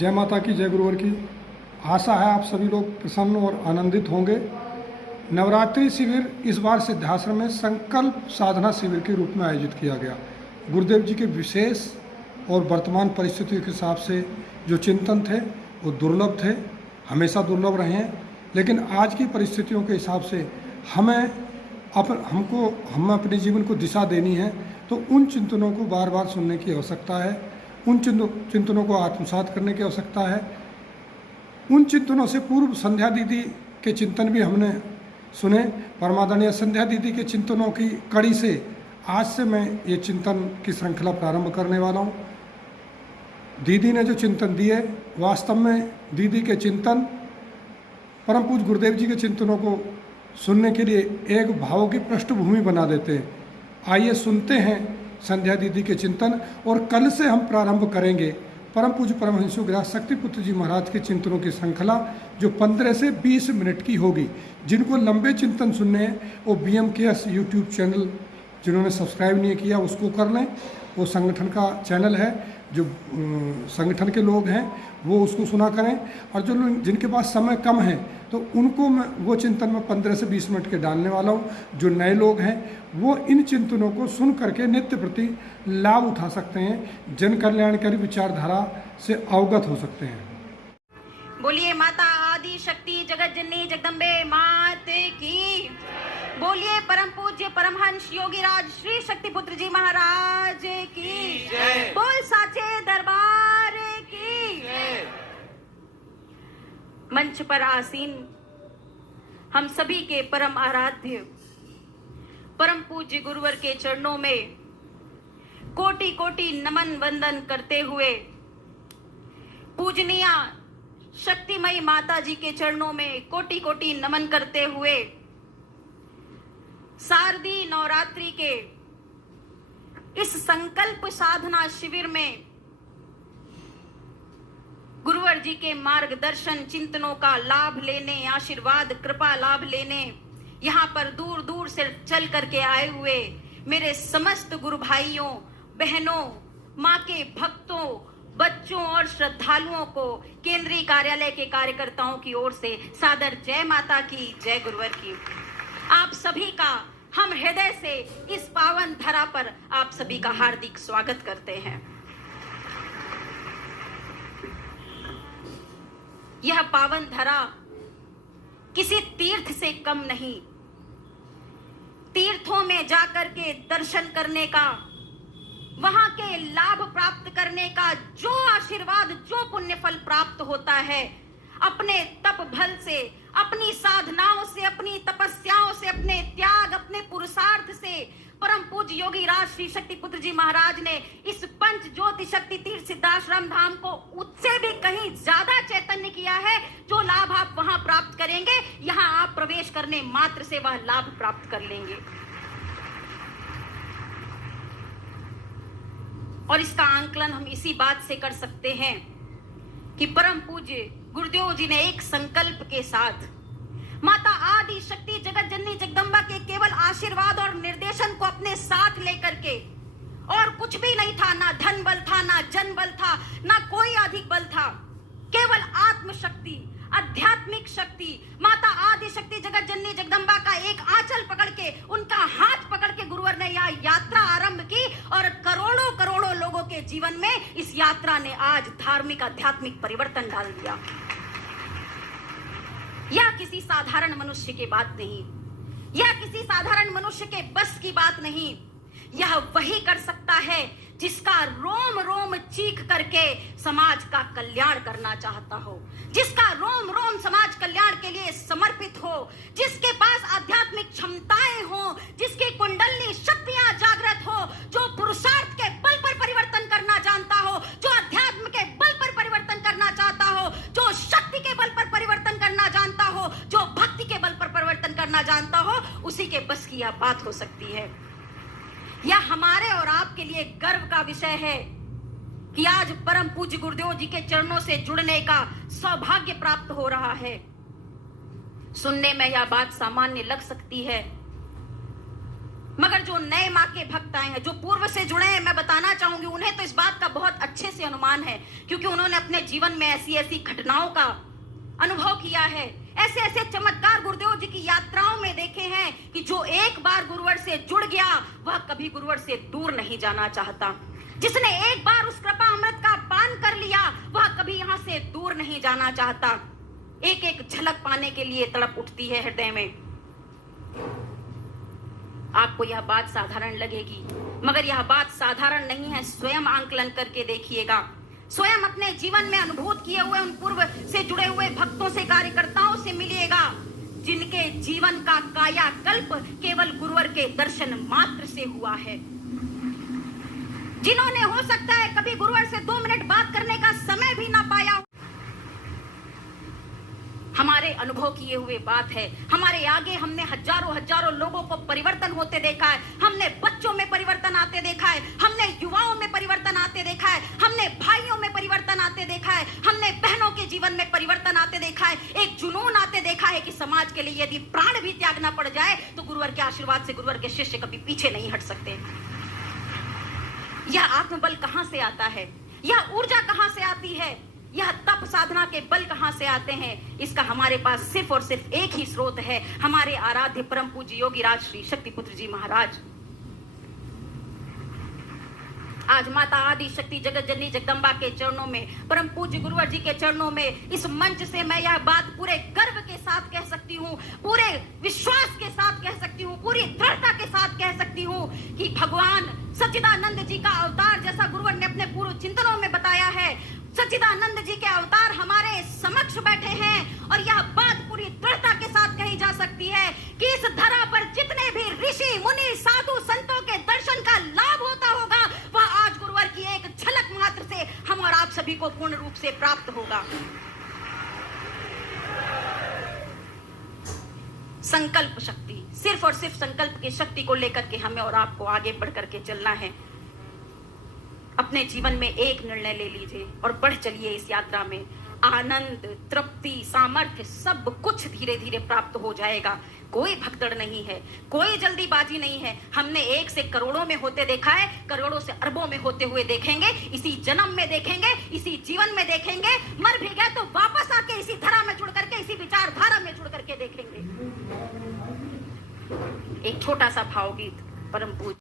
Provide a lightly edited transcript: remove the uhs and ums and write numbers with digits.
जय माता की, जय गुरुवर की। आशा है आप सभी लोग प्रसन्न और आनंदित होंगे। नवरात्रि शिविर इस बार सिद्धाश्रम में संकल्प साधना शिविर के रूप में आयोजित किया गया। गुरुदेव जी के विशेष और वर्तमान परिस्थितियों के हिसाब से जो चिंतन थे वो दुर्लभ थे, हमेशा दुर्लभ रहे हैं, लेकिन आज की परिस्थितियों के हिसाब से हमें अपने जीवन को दिशा देनी है। तो उन चिंतनों को बार बार सुनने की आवश्यकता है, उन चिंतनों को आत्मसात करने की आवश्यकता है। उन चिंतनों से पूर्व संध्या दीदी के चिंतन भी हमने सुने। परमादरणीय संध्या दीदी के चिंतनों की कड़ी से आज से मैं ये चिंतन की श्रृंखला प्रारंभ करने वाला हूँ। दीदी ने जो चिंतन दिए, वास्तव में दीदी के चिंतन परम पूज्य गुरुदेव जी के चिंतनों को सुनने के लिए एक भाव की पृष्ठभूमि बना देते हैं। आइए सुनते हैं संध्या दीदी के चिंतन, और कल से हम प्रारंभ करेंगे परम पूज्य परमहंस योगीराज शक्तिपुत्र जी महाराज के चिंतनों की श्रृंखला, जो 15 से 20 मिनट की होगी। जिनको लंबे चिंतन सुनने हैं वो BMKS यूट्यूब चैनल, जिन्होंने सब्सक्राइब नहीं किया उसको कर लें। वो संगठन का चैनल है, जो संगठन के लोग हैं वो उसको सुना करें, और जो लोग जिनके पास समय कम है तो उनको मैं वो चिंतन में 15 से 20 मिनट के डालने वाला हूँ। जो नए लोग हैं वो इन चिंतनों को सुन करके नित्य प्रति लाभ उठा सकते हैं, जन कल्याणकारी विचारधारा से अवगत हो सकते हैं। बोलिए माता आदि शक्ति जगत जननी जगदम्बे मात की। बोलिए परम पूज्य परमहंस योगीराज श्री शक्तिपुत्र जी महाराज की। बोल साचे दरबार की। मंच पर आसीन हम सभी के परम आराध्य परम पूज्य गुरुवर के चरणों में कोटि कोटि नमन वंदन करते हुए, पूजनीय शक्तिमयी माता जी के चरणों में कोटि कोटि नमन करते हुए, शारदीय नवरात्रि के इस संकल्प साधना शिविर में गुरुवर जी के मार्गदर्शन चिंतनों का लाभ लेने, आशीर्वाद कृपा लाभ लेने यहाँ पर दूर दूर से चल करके आए हुए मेरे समस्त गुरु भाइयों बहनों, माँ के भक्तों, बच्चों और श्रद्धालुओं को केंद्रीय कार्यालय के कार्यकर्ताओं की ओर से सादर जय माता की, जय गुरुवर की। आप सभी का हम हृदय से इस पावन धरा पर आप सभी का हार्दिक स्वागत करते हैं। यह पावन धरा किसी तीर्थ से कम नहीं। तीर्थों में जाकर के दर्शन करने का, वहां के लाभ प्राप्त करने का जो आशीर्वाद, जो पुण्य फल प्राप्त होता है, अपने तप बल से, अपनी साधनाओं से, अपनी तपस्याओं से, अपने त्याग, अपने पुरुषार्थ से परम पूज्य योगी राज श्री शक्तिपुत्र जी महाराज ने इस पंच ज्योति शक्ति तीर्थ सिद्धाश्रम धाम को उससे भी कहीं ज्यादा चैतन्य किया है। जो लाभ आप वहां प्राप्त करेंगे, यहां आप प्रवेश करने मात्र से वह लाभ प्राप्त कर लेंगे। और इसका आंकलन हम इसी बात से कर सकते हैं कि परम पूज्य गुरुदेव जी ने एक संकल्प के साथ माता आदि शक्ति जगत जननी जगदम्बा के केवल आशीर्वाद और निर्देशन को अपने साथ लेकर के, और कुछ भी नहीं था, ना धन बल था, ना जन बल था, ना कोई अधिक बल था, केवल आत्म शक्ति, आध्यात्मिक शक्ति, माता आदि शक्ति जगत जननी जगदम्बा का एक आंचल पकड़ के, उनका हाथ पकड़ के गुरुवर ने यह यात्रा आरंभ की, और करोड़ों करोड़ों लोगों के जीवन में इस यात्रा ने आज धार्मिक आध्यात्मिक परिवर्तन डाल दिया। यह किसी साधारण मनुष्य की बात नहीं, यह किसी साधारण मनुष्य के बस की बात नहीं। यह वही कर सकता है जिसका रोम रोम चीख करके समाज का कल्याण करना चाहता हो, जिसका रोम रोम समाज कल्याण के लिए समर्पित हो, जिसके पास आध्यात्मिक क्षमताएं हो, जिसकी कुंडली शक्तियां जागृत हो, जो पुरुषार्थ के बल पर परिवर्तन करना जानता हो, जो अध्यात्म के बल पर परिवर्तन करना चाहता हो, जो शक्ति के बल पर परिवर्तन करना जानता हो, जो भक्ति के बल पर परिवर्तन करना जानता हो, उसी के बस की यह बात हो सकती है। यह हमारे और आपके लिए गर्व का विषय है कि आज परम पूज्य गुरुदेव जी के चरणों से जुड़ने का सौभाग्य प्राप्त हो रहा है। सुनने में यह बात सामान्य लग सकती है, मगर जो नए माँ के भक्त आए हैं, जो पूर्व से जुड़े हैं, मैं बताना चाहूंगी उन्हें तो इस बात का बहुत अच्छे से अनुमान है, क्योंकि उन्होंने अपने जीवन में ऐसी ऐसी घटनाओं का अनुभव किया है, ऐसे ऐसे चमत्कार गुरुदेव जी की यात्राओं में देखे हैं कि जो एक बार गुरुवर से जुड़ गया वह कभी गुरुवर से दूर नहीं जाना चाहता। जिसने एक बार उस कृपा अमृत का पान कर लिया वह कभी यहां से दूर नहीं जाना चाहता। एक एक झलक पाने के लिए तड़प उठती है हृदय में। आपको यह बात साधारण लगेगी, मगर यह बात साधारण नहीं है। स्वयं आंकलन करके देखिएगा, स्वयं अपने जीवन में अनुभूत किए हुए उन पूर्व से जुड़े हुए भक्तों से, कार्यकर्ताओं से मिलिएगा, जिनके जीवन का कायाकल्प केवल गुरुवर के दर्शन मात्र से हुआ है, जिन्होंने हो सकता है कभी गुरुवर से 2 मिनट बात करने का समय भी ना पाया। हमारे अनुभव किए हुए बात है। हमारे आगे हमने हजारों हजारों लोगों को परिवर्तन होते देखा है। हमने बच्चों में परिवर्तन आते देखा है, हमने युवाओं में परिवर्तन आते देखा है, हमने भाइयों में परिवर्तन आते देखा है, हमने बहनों के जीवन में परिवर्तन आते देखा है। एक जुनून आते देखा है कि समाज के लिए यदि प्राण भी त्यागना पड़ जाए तो गुरुवर के आशीर्वाद से गुरुवर के शिष्य कभी पीछे नहीं हट सकते। यह आत्मबल कहां से आता है, यह ऊर्जा कहां से आती है, यह तप साधना के बल कहां से आते हैं? इसका हमारे पास सिर्फ और सिर्फ एक ही स्रोत है, हमारे आराध्य परम पूज्य योगी राज श्री शक्तिपुत्र जी महाराज। आज माता आदि शक्ति जगत जननी जगदम्बा के चरणों में, परम पूज्य गुरुवर जी के चरणों में, इस मंच से मैं यह बात पूरे गर्व के साथ कह सकती हूँ, पूरे विश्वास के साथ कह सकती हूँ, पूरी दृढ़ता के साथ कह सकती हूँ कि भगवान सच्चिदानंद जी का अवतार, जैसा गुरुवर ने अपने पूर्व चिंतनों में बताया है, सच्चिदानंद जी के अवतार हमारे समक्ष बैठे हैं। और यह बात पूरी दृढ़ता के साथ कही जा सकती है कि इस धरा पर जितने भी ऋषि मुनि साधु संतों के दर्शन का लाभ होता होगा वह आज गुरुवर की एक झलक मात्र से हम और आप सभी को पूर्ण रूप से प्राप्त होगा। संकल्प शक्ति, सिर्फ और सिर्फ संकल्प की शक्ति को लेकर के हमें और आपको आगे बढ़ करके चलना है। अपने जीवन में एक निर्णय ले लीजिए और बढ़ चलिए इस यात्रा में। आनंद, तृप्ति, सामर्थ्य सब कुछ धीरे धीरे प्राप्त हो जाएगा। कोई भगदड़ नहीं है, कोई जल्दीबाजी नहीं है। हमने 1 से करोड़ों में होते देखा है, करोड़ों से अरबों में होते हुए देखेंगे, इसी जन्म में देखेंगे, इसी जीवन में देखेंगे। मर भी गए तो वापस आके इसी धरा में जुड़ करके, इसी विचारधारा में जुड़ करके देखेंगे। एक छोटा सा भावगीत परम पूज्य